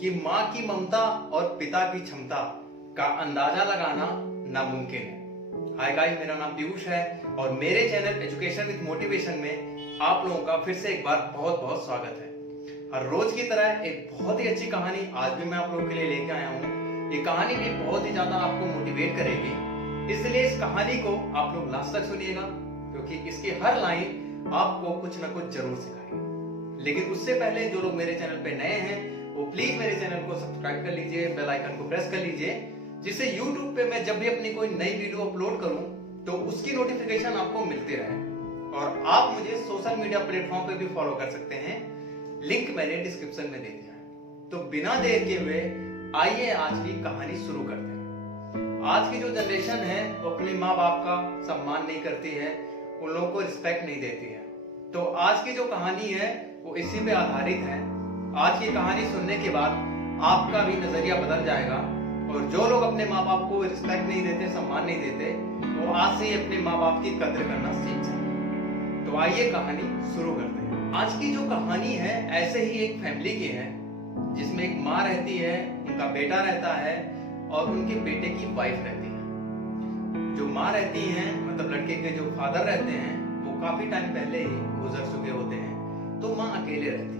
कि माँ की ममता और पिता की क्षमता का अंदाजा लगाना नामुमकिन है। हाय गाइस, मेरा नाम पीयूष है और मेरे चैनल एजुकेशन विद मोटिवेशन में आप लोगों का फिर से एक बार बहुत बहुत स्वागत है। हर रोज की तरह एक बहुत ही अच्छी कहानी आज भी मैं आप लोगों के लिए लेके आया हूँ। ये कहानी भी बहुत ही ज्यादा आपको मोटिवेट करेगी, इसलिए इस कहानी को आप लोग लास्ट तक सुनिएगा, क्योंकि इसकी हर लाइन आपको कुछ ना कुछ जरूर सिखाएगी। लेकिन उससे पहले जो लोग मेरे चैनल पे नए हैं वो प्लीज मेरे चैनल को सब्सक्राइब कर लीजिए, बेल आइकन को प्रेस कर लीजिए, जिससे YouTube पे मैं जब भी अपनी कोई नई वीडियो अपलोड करूं तो उसकी नोटिफिकेशन आपको मिलती रहे। और आप मुझे सोशल मीडिया प्लेटफॉर्म पे भी फॉलो कर सकते हैं, लिंक मैंने डिस्क्रिप्शन में दे दिया है। तो बिना देर के हुए आइए आज की कहानी शुरू करते हैं। आज की जो जनरेशन है वो अपने माँ बाप का सम्मान नहीं करती है, उन लोगों को रिस्पेक्ट नहीं देती है। तो आज की जो कहानी है वो इसी पे आधारित है। आज की कहानी सुनने के बाद आपका भी नजरिया बदल जाएगा और जो लोग अपने माँ बाप को रिस्पेक्ट नहीं देते, सम्मान नहीं देते, वो आज से ही अपने माँ बाप की कद्र करना सीख जाए। तो आइए कहानी शुरू करते हैं। आज की जो कहानी है ऐसे ही एक फैमिली की है, जिसमें एक माँ रहती है, उनका बेटा रहता है और उनके बेटे की वाइफ रहती है। जो माँ रहती है, मतलब लड़के के जो फादर रहते हैं, वो काफी टाइम पहले ही गुजर चुके होते हैं, तो माँ अकेले रहती है।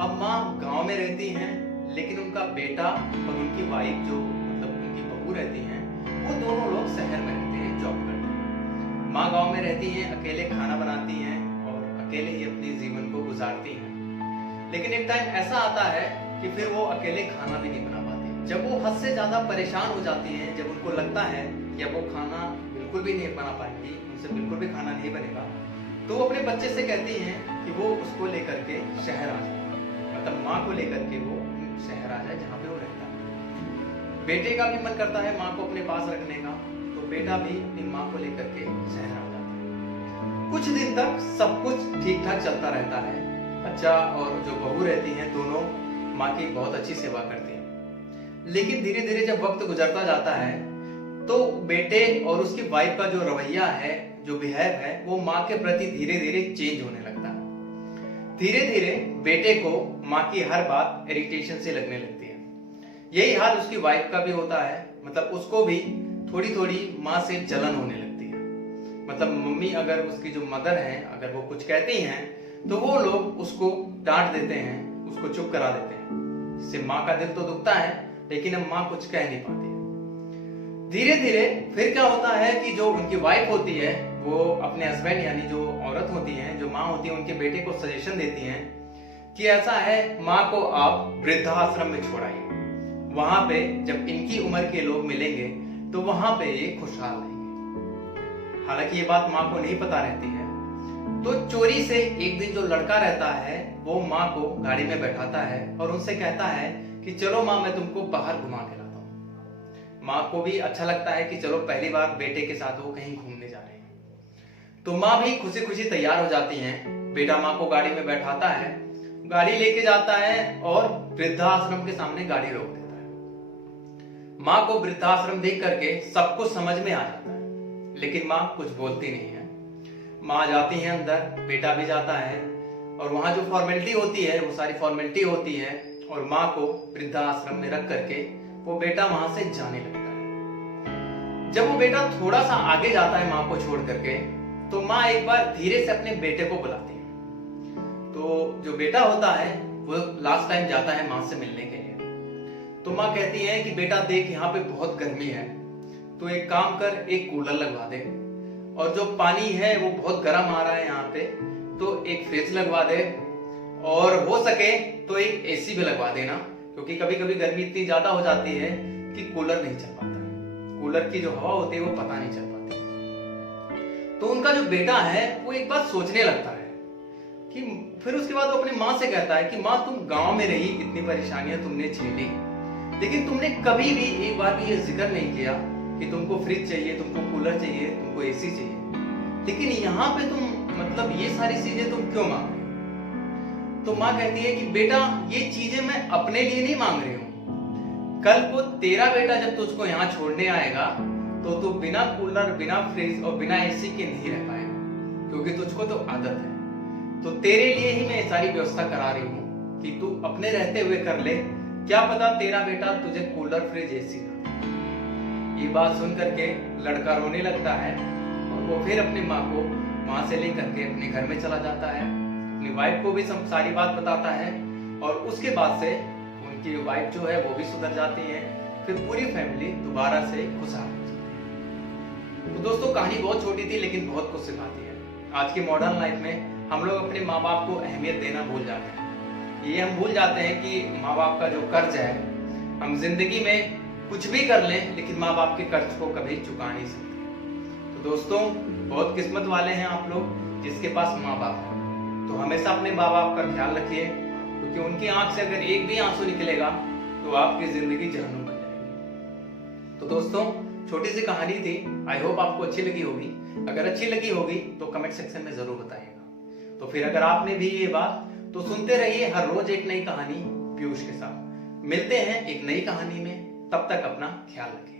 अब माँ गांव में रहती हैं, लेकिन उनका बेटा और उनकी वाइफ जो मतलब उनकी बहू रहती हैं, वो दोनों लोग शहर में रहते हैं, जॉब करते हैं। माँ गांव में रहती हैं, अकेले खाना बनाती हैं और अकेले ही अपने जीवन को गुजारती हैं। लेकिन एक टाइम ऐसा आता है कि फिर वो अकेले खाना भी नहीं बना पाती। जब वो हद से ज्यादा परेशान हो जाती हैं, जब उनको लगता है कि अब वो खाना बिल्कुल भी नहीं बना पाएंगी, उनसे बिल्कुल भी खाना नहीं बनेगा, तो वो अपने बच्चे से कहती हैं कि वो उसको लेकर के शहर आ जाए, मतलब माँ को लेकर के वो शहर आ जाए जहाँ पे वो रहता है। बेटे का भी मन करता है माँ को अपने पास रखने का, तो बेटा भी अपनी माँ को लेकर के शहर आ जाता है। कुछ दिन तक सब कुछ ठीक ठाक चलता रहता है। बच्चा और जो बहू रहती हैं दोनों माँ की बहुत अच्छी सेवा करती हैं। लेकिन धीरे धीरे जब वक्त गुजरता जाता है तो बेटे और उसकी वाइफ का जो रवैया है, जो बिहेव है, वो माँ के प्रति धीरे धीरे चेंज होने लगता है। धीरे धीरे बेटे को माँ की हर बात इरिटेशन से लगने लगती है। यही हाल उसकी वाइफ का भी होता है, मतलब उसको भी थोड़ी थोड़ी माँ से जलन होने लगती है। मतलब मम्मी अगर उसकी जो मदर है, अगर वो कुछ कहती हैं तो वो लोग उसको डांट देते हैं, उसको चुप करा देते हैं। इससे माँ का दिल तो दुखता है, लेकिन अब माँ कुछ कह नहीं पाती है। धीरे धीरे फिर क्या होता है कि जो उनकी वाइफ होती है वो अपने हस्बैंड यानी जो औरत होती है, जो माँ होती है, उनके बेटे को सजेशन देती हैं कि ऐसा है, माँ को आप वृद्धाश्रम में छोड़ाइए। वहां पे जब इनकी उम्र के लोग मिलेंगे तो वहां पे ये खुशहाल रहेंगे। हालांकि ये बात माँ को नहीं पता रहती है। तो चोरी से एक दिन जो लड़का रहता है वो माँ को गाड़ी में बैठाता है और उनसे कहता है कि चलो माँ, मैं तुमको बाहर घुमा के लाता हूँ। माँ को भी अच्छा लगता है कि चलो पहली बार बेटे के साथ वो कहीं घूमने जा रहे हैं। तो माँ भी खुशी खुशी तैयार हो जाती हैं। बेटा माँ को गाड़ी में बैठाता है, गाड़ी लेके जाता है और वृद्धाश्रम के सामने गाड़ी रोक देता है। माँ को वृद्धाश्रम देख करके सब कुछ समझ में आ जाता है, लेकिन माँ कुछ बोलती नहीं है। माँ जाती है अंदर, बेटा भी जाता है और वहां जो फॉर्मेलिटी होती है वो सारी फॉर्मेलिटी होती है और माँ को वृद्धाश्रम में रख करके वो बेटा वहां से जाने लगता है। जब वो बेटा थोड़ा सा आगे जाता है माँ को छोड़ करके, तो माँ एक बार धीरे से अपने बेटे को बुलाती है। तो जो बेटा होता है वो लास्ट टाइम जाता है माँ से मिलने के लिए। तो माँ कहती है कि बेटा देख, यहाँ पे बहुत गर्मी है, तो एक काम कर, एक कूलर लगवा दे, और जो पानी है वो बहुत गर्म आ रहा है यहाँ पे, तो एक फ्रिज लगवा दे, और हो सके तो एक एसी भी लगवा देना, क्योंकि कभी कभी गर्मी इतनी ज्यादा हो जाती है कि कूलर नहीं चल पाता। कूलर की जो हवा होती है वो पता नहीं चल पाती। तो उनका जो बेटा है वो एक बार सोचने लगता है कि फिर उसके बाद वो अपनी माँ से कहता है कि माँ, तुम गांव में रही, इतनी परेशानियां तुमने झेली, लेकिन तुमने कभी भी एक बार भी ये जिक्र नहीं किया कि तुमको फ्रिज चाहिए, तुमको कूलर चाहिए, तुमको एसी चाहिए, लेकिन यहाँ पे तुम मतलब ये सारी चीजें तुम क्यों मांग रहे हो? तो माँ कहती है कि बेटा, ये चीजें मैं अपने लिए नहीं मांग रही हूँ, कल को तेरा बेटा जब तुझको यहाँ छोड़ने आएगा तो तू बिना कूलर, बिना फ्रिज और बिना एसी के नहीं रह पाएगा, क्योंकि तुझको तो आदत है। तो तेरे लिए ही मैं सारी व्यवस्था करा रही हूँ कि तू अपने रहते हुए कर ले, क्या पता तेरा बेटा तुझे कूलर फ्रिज एसी ना। ये बात सुन करके लड़का रोने लगता है और वो फिर अपनी माँ को वहां से लेकर के अपने घर में चला जाता है, अपनी वाइफ को भी सब सारी बात बताता है और उसके बाद से उनकी वाइफ जो है वो भी सुधर जाती है, फिर पूरी फैमिली दोबारा से खुशहाल हो जाती है। तो दोस्तों कहानी बहुत छोटी थी लेकिन बहुत कुछ सिखाती है। आज की मॉडर्न लाइफ में हम लोग अपने माँ बाप को अहमियत देना भूल जाते हैं। ये हम भूल जाते हैं कि माँ बाप का जो कर्ज है, हम जिंदगी में कुछ भी कर लें लेकिन माँ बाप के कर्ज को कभी चुका नहीं सकते। तो दोस्तों बहुत किस्मत वाले हैं आप लोग जिसके पास माँ बाप है। तो हमेशा अपने माँ बाप का ख्याल रखिए, क्योंकि उनकी आंख से अगर एक भी आंसू निकलेगा तो आपकी जिंदगी जहन्नुम बन जाएगी। तो दोस्तों छोटी सी कहानी थी, आई होप आपको अच्छी लगी होगी। अगर अच्छी लगी होगी तो कमेंट सेक्शन में जरूर बताइएगा। तो फिर अगर आपने भी ये बात तो सुनते रहिए हर रोज एक नई कहानी पीयूष के साथ। मिलते हैं एक नई कहानी में, तब तक अपना ख्याल रखिए।